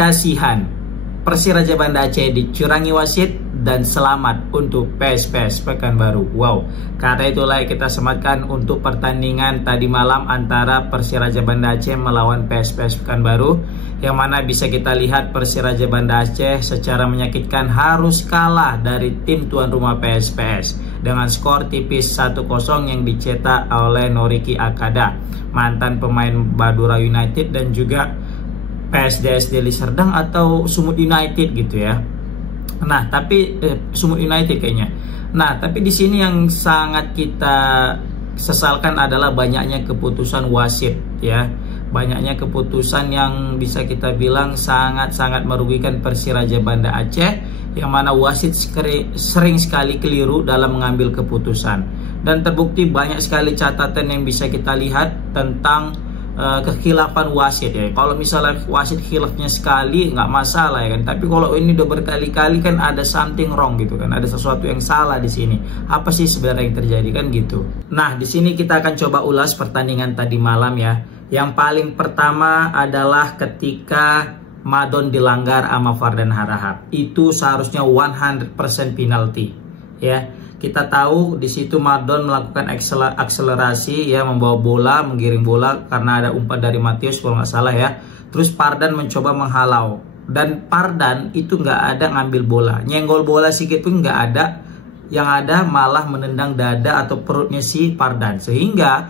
kasihan Persiraja Banda Aceh dicurangi wasit dan selamat untuk PSPS Pekanbaru. Wow, kata itulah kita sematkan untuk pertandingan tadi malam antara Persiraja Banda Aceh melawan PSPS Pekanbaru, yang mana bisa kita lihat Persiraja Banda Aceh secara menyakitkan harus kalah dari tim tuan rumah PSPS dengan skor tipis 1-0 yang dicetak oleh Noriki Akada, mantan pemain Madura United dan juga PSDS Deli Serdang atau Sumut United gitu ya. Nah, tapi Sumut United kayaknya. Nah, tapi di sini yang sangat kita sesalkan adalah banyaknya keputusan wasit ya. Banyaknya keputusan yang bisa kita bilang sangat-sangat merugikan Persiraja Banda Aceh, yang mana wasit sering sekali keliru dalam mengambil keputusan. Dan terbukti banyak sekali catatan yang bisa kita lihat tentang kekhilafan wasit ya. Kalau misalnya wasit khilafnya sekali nggak masalah ya kan, tapi kalau ini udah berkali-kali kan ada something wrong gitu kan, ada sesuatu yang salah di sini. Apa sih sebenarnya yang terjadi kan gitu. Nah, di sini kita akan coba ulas pertandingan tadi malam ya. Yang paling pertama adalah ketika Madon dilanggar sama Fardan Harahap. Itu seharusnya 100% penalti ya. Kita tahu di situ Madon melakukan akselerasi ya, membawa bola, menggiring bola karena ada umpan dari Matius kalau nggak salah ya. Terus Fardan mencoba menghalau, dan Fardan itu nggak ada ngambil bola, nyenggol bola sedikit pun nggak ada. Yang ada malah menendang dada atau perutnya si Fardan, sehingga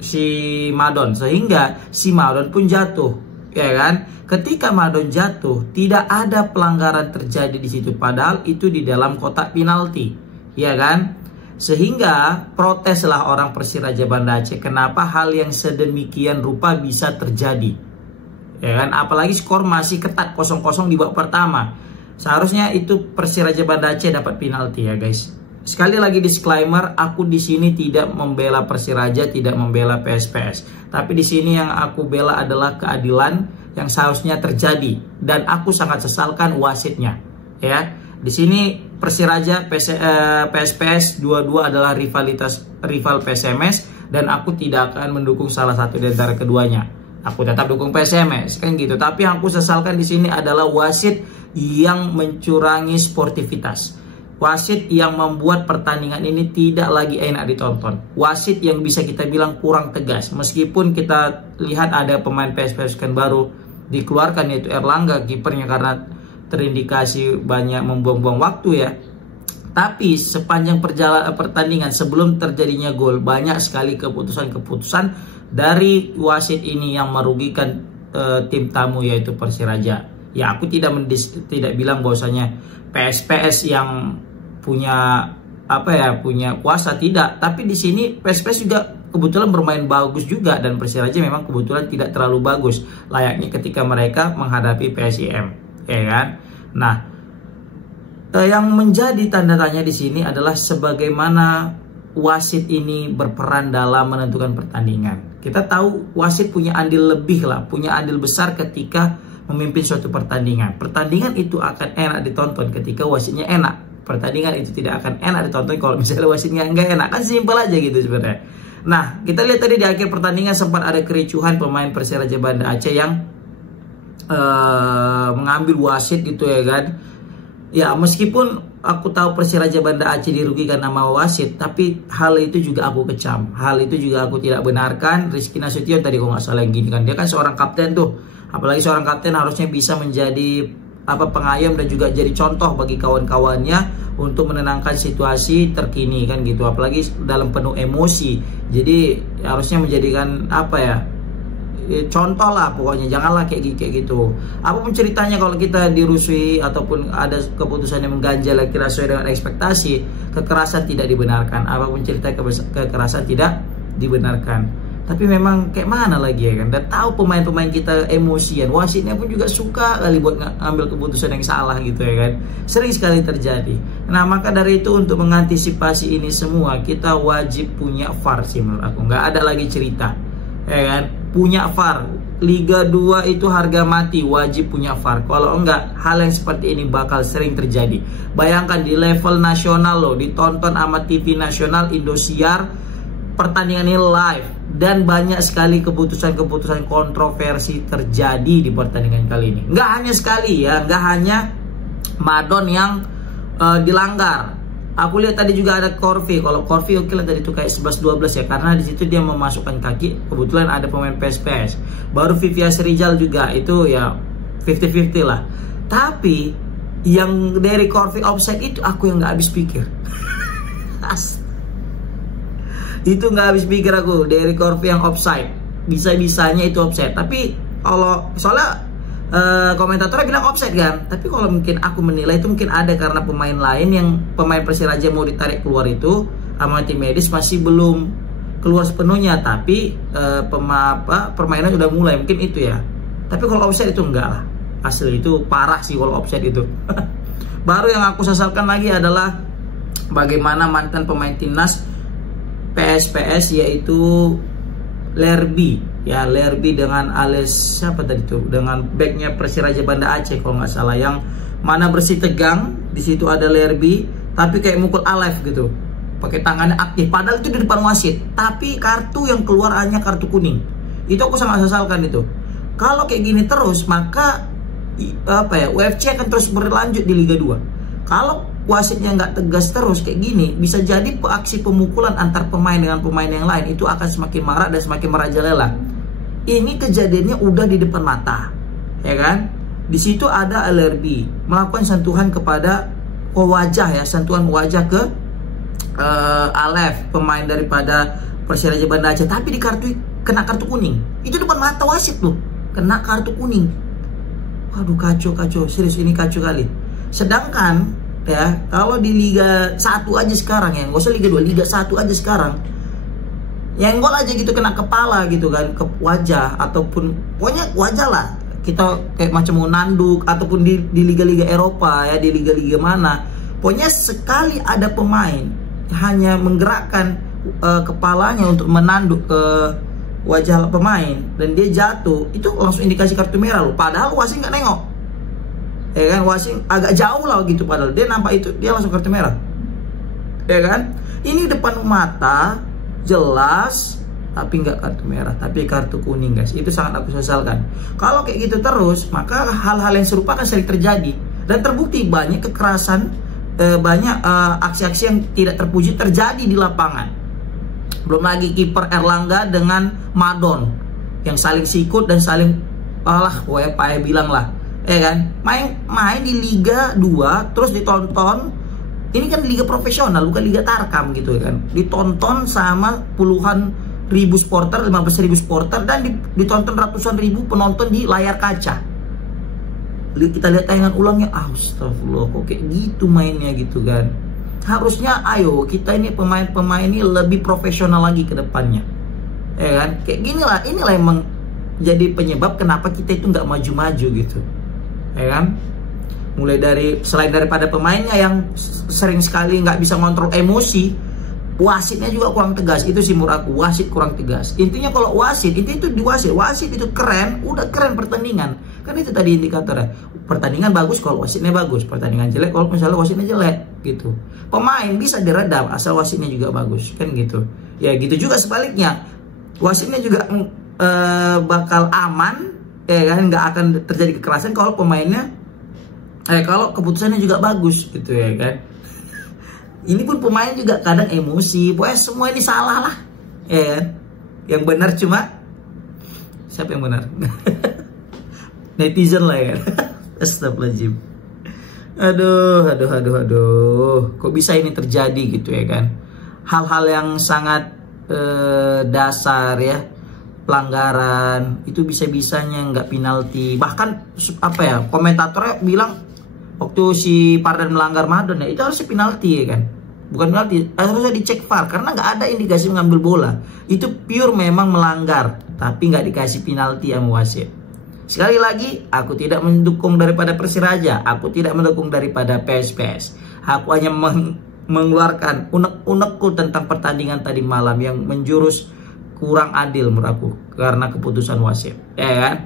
si Madon pun jatuh ya kan. Ketika Madon jatuh, tidak ada pelanggaran terjadi di situ, padahal itu di dalam kotak penalti ya kan. Sehingga proteslah orang Persiraja Banda Aceh, kenapa hal yang sedemikian rupa bisa terjadi ya kan. Apalagi skor masih ketat 0-0 di babak pertama. Seharusnya itu Persiraja Banda Aceh dapat penalti ya guys. Sekali lagi disclaimer, aku di sini tidak membela Persiraja, tidak membela PSPS. Tapi di sini yang aku bela adalah keadilan yang seharusnya terjadi, dan aku sangat sesalkan wasitnya ya. Di sini Persiraja PSPS dua-dua adalah rival PSMS, dan aku tidak akan mendukung salah satu di antara keduanya. Aku tetap dukung PSMS kan gitu. Tapi yang aku sesalkan di sini adalah wasit yang mencurangi sportivitas. Wasit yang membuat pertandingan ini tidak lagi enak ditonton. Wasit yang bisa kita bilang kurang tegas. Meskipun kita lihat ada pemain PSPS Pekanbaru dikeluarkan, yaitu Erlangga kipernya, karena terindikasi banyak membuang-buang waktu ya. Tapi sepanjang pertandingan sebelum terjadinya gol, banyak sekali keputusan-keputusan dari wasit ini yang merugikan tim tamu yaitu Persiraja. Ya, aku tidak bilang bahwasanya PSPS yang punya punya kuasa, tidak. Tapi di sini PSPS juga kebetulan bermain bagus juga, dan Persiraja memang kebetulan tidak terlalu bagus layaknya ketika mereka menghadapi PSIM ya kan. Nah, yang menjadi tanda tanya di sini adalah sebagaimana wasit ini berperan dalam menentukan pertandingan. Kita tahu wasit punya andil lebih lah, punya andil besar ketika memimpin suatu pertandingan. Pertandingan itu akan enak ditonton ketika wasitnya enak. Pertandingan itu tidak akan enak ditonton kalau misalnya wasitnya nggak enak. Kan simpel aja gitu sebenarnya. Nah, kita lihat tadi di akhir pertandingan sempat ada kericuhan pemain Persiraja Banda Aceh yang mengambil wasit gitu ya kan. Ya, meskipun aku tahu Persiraja Banda Aceh dirugikan sama wasit, tapi hal itu juga aku kecam. Hal itu juga aku tidak benarkan. Rizky Nasution tadi kok nggak salah yang gini kan, dia kan seorang kapten tuh. Apalagi seorang kapten harusnya bisa menjadi pengayom dan juga jadi contoh bagi kawan-kawannya untuk menenangkan situasi terkini kan gitu. Apalagi dalam penuh emosi. Jadi harusnya menjadikan contoh lah pokoknya, janganlah kayak gitu. Apapun ceritanya, kalau kita dirusui ataupun ada keputusan yang mengganjal yang tidak sesuai dengan ekspektasi, kekerasan tidak dibenarkan. Apapun cerita kekerasan tidak dibenarkan. Tapi memang kayak mana lagi ya kan. Dan tahu pemain-pemain kita emosian, wasitnya pun juga suka kali buat ngambil keputusan yang salah gitu ya kan. Sering sekali terjadi. Nah, maka dari itu untuk mengantisipasi ini semua, kita wajib punya VAR sih menurut aku. Nggak ada lagi cerita ya kan. Punya VAR, Liga 2 itu harga mati, wajib punya VAR. Kalau enggak, hal yang seperti ini bakal sering terjadi. Bayangkan di level nasional loh, ditonton sama TV nasional, Indosiar, pertandingan ini live dan banyak sekali keputusan-keputusan kontroversi terjadi di pertandingan kali ini. Nggak hanya sekali ya, nggak hanya Madon yang dilanggar. Aku lihat tadi juga ada Corvi. Kalau Corvi oke lah tadi itu kayak 11-12 ya, karena di situ dia memasukkan kaki. Kebetulan ada pemain PSPS. Baru Vivias Rizal juga itu ya 50-50 lah. Tapi yang dari Corvi offside itu aku yang nggak habis pikir. Itu nggak habis pikir aku dari Corvi yang offside. Bisa-bisanya itu offside. Tapi kalau soalnya komentatornya bilang offside kan. Tapi kalau mungkin aku menilai itu mungkin ada karena pemain lain yang pemain Persiraja mau ditarik keluar itu sama tim medis masih belum keluar sepenuhnya. Tapi permainan udah mulai, mungkin itu ya. Tapi kalau offside itu enggak lah. Asli itu parah sih kalau offside itu. Baru yang aku sesalkan lagi adalah bagaimana mantan pemain timnas PSPS yaitu Lerby ya, Lerby dengan siapa tadi tuh, dengan backnya Persiraja Banda Aceh kalau nggak salah, yang mana bersih tegang. Di situ ada Lerby tapi kayak mukul Alef gitu, pakai tangannya aktif, padahal itu di depan wasit, tapi kartu yang keluar hanya kartu kuning. Itu aku sangat sesalkan itu. Kalau kayak gini terus maka UFC akan terus berlanjut di Liga 2. Kalau wasitnya nggak tegas terus kayak gini, bisa jadi aksi pemukulan antar pemain dengan pemain yang lain itu akan semakin marak dan semakin merajalela. Ini kejadiannya udah di depan mata, ya kan? Di situ ada LRB melakukan sentuhan kepada wajah ya, sentuhan wajah ke Alef, pemain daripada Persiraja Banda Aceh, tapi kena kartu kuning. Itu depan mata wasit loh, kena kartu kuning. Waduh, kacau, serius ini kacau kali. Sedangkan ya, kalau di Liga 1 aja sekarang ya, nggak usah Liga 2, Liga 1 aja sekarang, yang gol aja gitu kena kepala gitu kan, ke wajah ataupun pokoknya wajah lah, kita kayak macam mau nanduk, ataupun di liga-liga Eropa ya, di liga-liga mana, pokoknya sekali ada pemain hanya menggerakkan kepalanya untuk menanduk ke wajah pemain dan dia jatuh, itu langsung indikasi kartu merah loh, padahal wasit nggak nengok. Ya kan, wasit agak jauh lah gitu, padahal dia nampak itu, dia langsung kartu merah. Ya kan, ini depan mata jelas, tapi nggak kartu merah, tapi kartu kuning guys. Itu sangat aku sesalkan. Kalau kayak gitu terus, maka hal-hal yang serupa akan sering terjadi dan terbukti banyak kekerasan, banyak aksi-aksi yang tidak terpuji terjadi di lapangan. Belum lagi kiper Erlangga dengan Madon yang saling sikut dan saling payah bilang lah. Ya kan, main di Liga 2 terus ditonton. Ini kan liga profesional, bukan liga tarkam gitu kan. Ditonton sama puluhan ribu supporter, 15.000 supporter, dan ditonton ratusan ribu penonton di layar kaca. Kita lihat tayangan ulangnya, astagfirullah, kok kayak gitu mainnya gitu kan. Harusnya ayo kita ini pemain-pemain ini lebih profesional lagi ke depannya. Ya kan, kayak ginilah, inilah yang jadi penyebab kenapa kita itu nggak maju-maju gitu. Ya kan, mulai dari selain daripada pemainnya yang sering sekali nggak bisa ngontrol emosi, wasitnya juga kurang tegas. Itu sih menurut aku, wasit kurang tegas. Intinya kalau wasit itu di wasit itu keren, udah keren pertandingan. Kan itu tadi indikatornya, pertandingan bagus kalau wasitnya bagus, pertandingan jelek kalau misalnya wasitnya jelek gitu. Pemain bisa diredam asal wasitnya juga bagus, kan gitu. Ya gitu juga sebaliknya, wasitnya juga bakal aman, ya kan, nggak akan terjadi kekerasan kalau pemainnya kalau keputusannya juga bagus gitu, ya kan. Ini pun pemain juga kadang emosi, pokoknya semua ini salah lah, ya kan. Yang benar cuma siapa yang benar? Netizen lah ya kan. Astagfirullahaladzim. Aduh, kok bisa ini terjadi gitu, ya kan. Hal-hal yang sangat dasar ya, pelanggaran itu bisa-bisanya nggak penalti. Bahkan komentatornya bilang waktu si Pardan melanggar Madon ya, itu harusnya penalti, ya kan. Bukan penalti, harusnya dicek VAR karena nggak ada indikasi mengambil bola. Itu pure memang melanggar, tapi nggak dikasih penalti sama wasit. Sekali lagi, aku tidak mendukung daripada Persiraja, aku tidak mendukung daripada PSPS. Aku hanya mengeluarkan unek-unekku tentang pertandingan tadi malam yang menjurus kurang adil menurut aku karena keputusan wasit, ya kan.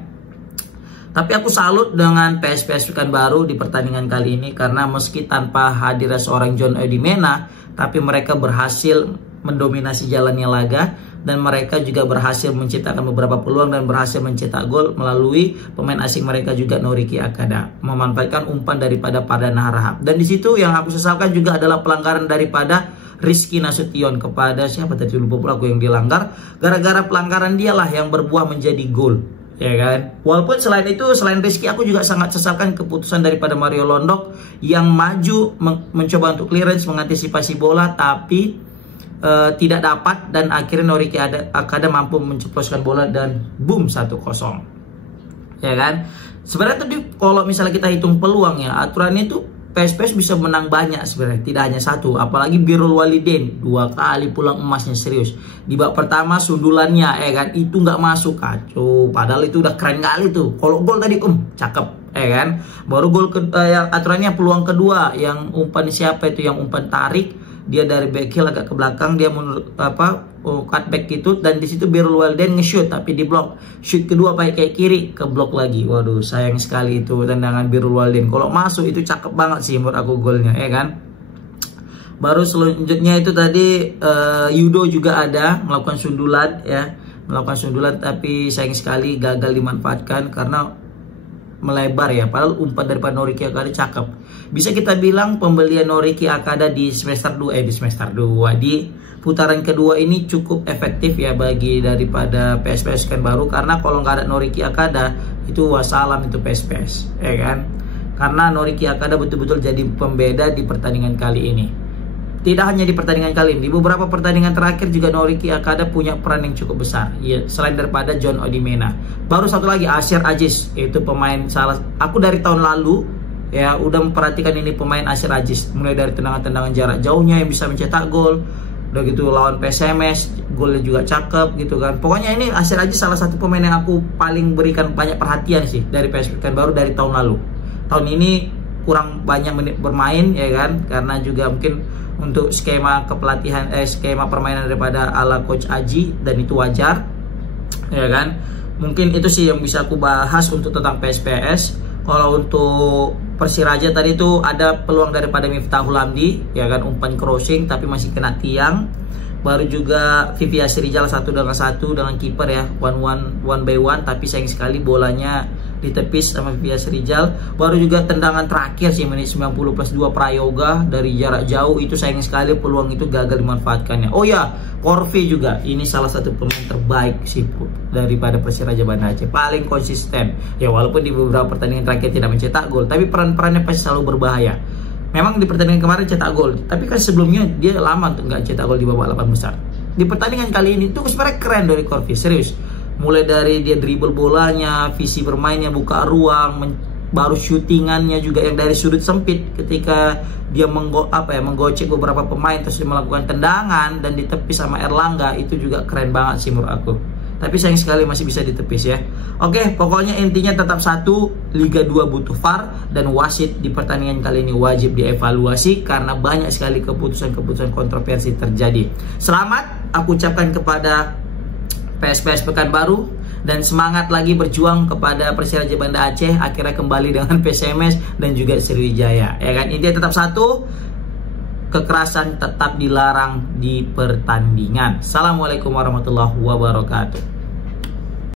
Tapi aku salut dengan PSPS Pekanbaru di pertandingan kali ini karena meski tanpa hadirnya seorang John Edi Mena, tapi mereka berhasil mendominasi jalannya laga, dan mereka juga berhasil menciptakan beberapa peluang dan berhasil mencetak gol melalui pemain asing mereka juga, Noriki Akada, memanfaatkan umpan daripada Pardana Harahap. Dan di situ yang aku sesalkan juga adalah pelanggaran daripada Rizky Nasution kepada siapa tadi, lupa pula aku yang dilanggar. Gara-gara pelanggaran dialah yang berbuah menjadi gol, ya kan. Walaupun selain itu, selain Rizky, aku juga sangat sesalkan keputusan daripada Mario Londok yang maju mencoba untuk clearance mengantisipasi bola, tapi tidak dapat, dan akhirnya Noriki Akada mampu menceploskan bola dan boom 1-0, ya kan. Sebenarnya tadi kalau misalnya kita hitung peluang ya, aturannya itu PSPS bisa menang banyak sebenarnya, tidak hanya satu. Apalagi Birrul Walidain 2 kali pulang emasnya, serius. Di babak pertama sundulannya, ya kan, itu nggak masuk, kacau. Padahal itu udah keren kali tuh. Kalau gol tadi cakep, ya kan. Baru gol aturannya peluang kedua yang umpan siapa itu, yang umpan tarik, dia dari back heel agak ke belakang, dia menurut cutback gitu, dan di situ Birrul Walidain nge-shoot tapi di blok. Shoot kedua pakai kiri, ke blok lagi. Waduh, sayang sekali itu tendangan Birrul Walidain. Kalau masuk itu cakep banget sih menurut aku golnya, ya kan. Baru selanjutnya itu tadi Yudo juga ada melakukan sundulan, ya, melakukan sundulan, tapi sayang sekali gagal dimanfaatkan karena melebar ya. Padahal umpan daripada Noriki Akada cakep. Bisa kita bilang pembelian Noriki Akada di semester 2 di putaran kedua ini cukup efektif ya bagi daripada PSPS Pekanbaru, karena kalau nggak ada Noriki Akada itu wassalam itu PSPS, ya kan. Karena Noriki Akada betul-betul jadi pembeda di pertandingan kali ini. Tidak hanya di pertandingan kali ini, di beberapa pertandingan terakhir juga Noriki Akada punya peran yang cukup besar, ya, selain daripada John Odimena. Baru satu lagi, Asyir Aziz, itu pemain aku dari tahun lalu ya udah memperhatikan ini pemain Asyir Aziz, mulai dari tendangan-tendangan jarak jauhnya yang bisa mencetak gol, udah gitu lawan PSMS golnya juga cakep gitu kan. Pokoknya ini Asyir Aziz salah satu pemain yang aku paling berikan banyak perhatian sih dari PSPS Pekanbaru dari tahun lalu. Tahun ini kurang banyak menit bermain, ya kan, karena juga mungkin untuk skema kepelatihan skema permainan daripada ala coach Aji, dan itu wajar, ya kan. Mungkin itu sih yang bisa aku bahas untuk tentang PSPS. Kalau untuk Persiraja tadi itu ada peluang daripada Miftahul Hamdi, ya kan, umpan crossing tapi masih kena tiang. Baru juga Vivi Asrijal 1-1 dengan kiper ya, one by one, tapi sayang sekali bolanya ditepis sama Vivi Asrijal. Baru juga tendangan terakhir sih menit 90+2 Prayoga dari jarak jauh, itu sayang sekali peluang itu gagal dimanfaatkannya. Oh ya, Korvi juga ini salah satu pemain terbaik sih daripada Persiraja Banda Aceh, paling konsisten ya, walaupun di beberapa pertandingan terakhir tidak mencetak gol, tapi peran-perannya pasti selalu berbahaya. Memang di pertandingan kemarin cetak gol, tapi kan sebelumnya dia lama untuk nggak cetak gol di babak 8 besar. Di pertandingan kali ini tuh sebenarnya keren dari Korvi, serius. Mulai dari dia dribble bolanya, visi bermainnya, buka ruang, baru syutingannya juga yang dari sudut sempit ketika dia menggocek beberapa pemain terus dia melakukan tendangan dan ditepis sama Erlangga, itu juga keren banget sih menurut aku. Tapi sayang sekali masih bisa ditepis ya. Oke, pokoknya intinya tetap satu, Liga 2 butuh VAR, dan wasit di pertandingan kali ini wajib dievaluasi karena banyak sekali keputusan-keputusan kontroversi terjadi. Selamat aku ucapkan kepada PSPS Pekanbaru, dan semangat lagi berjuang kepada Persiraja Banda Aceh akhirnya kembali dengan PSMS dan juga Sriwijaya, ya kan. Intinya tetap satu, kekerasan tetap dilarang di pertandingan. Assalamualaikum warahmatullahi wabarakatuh.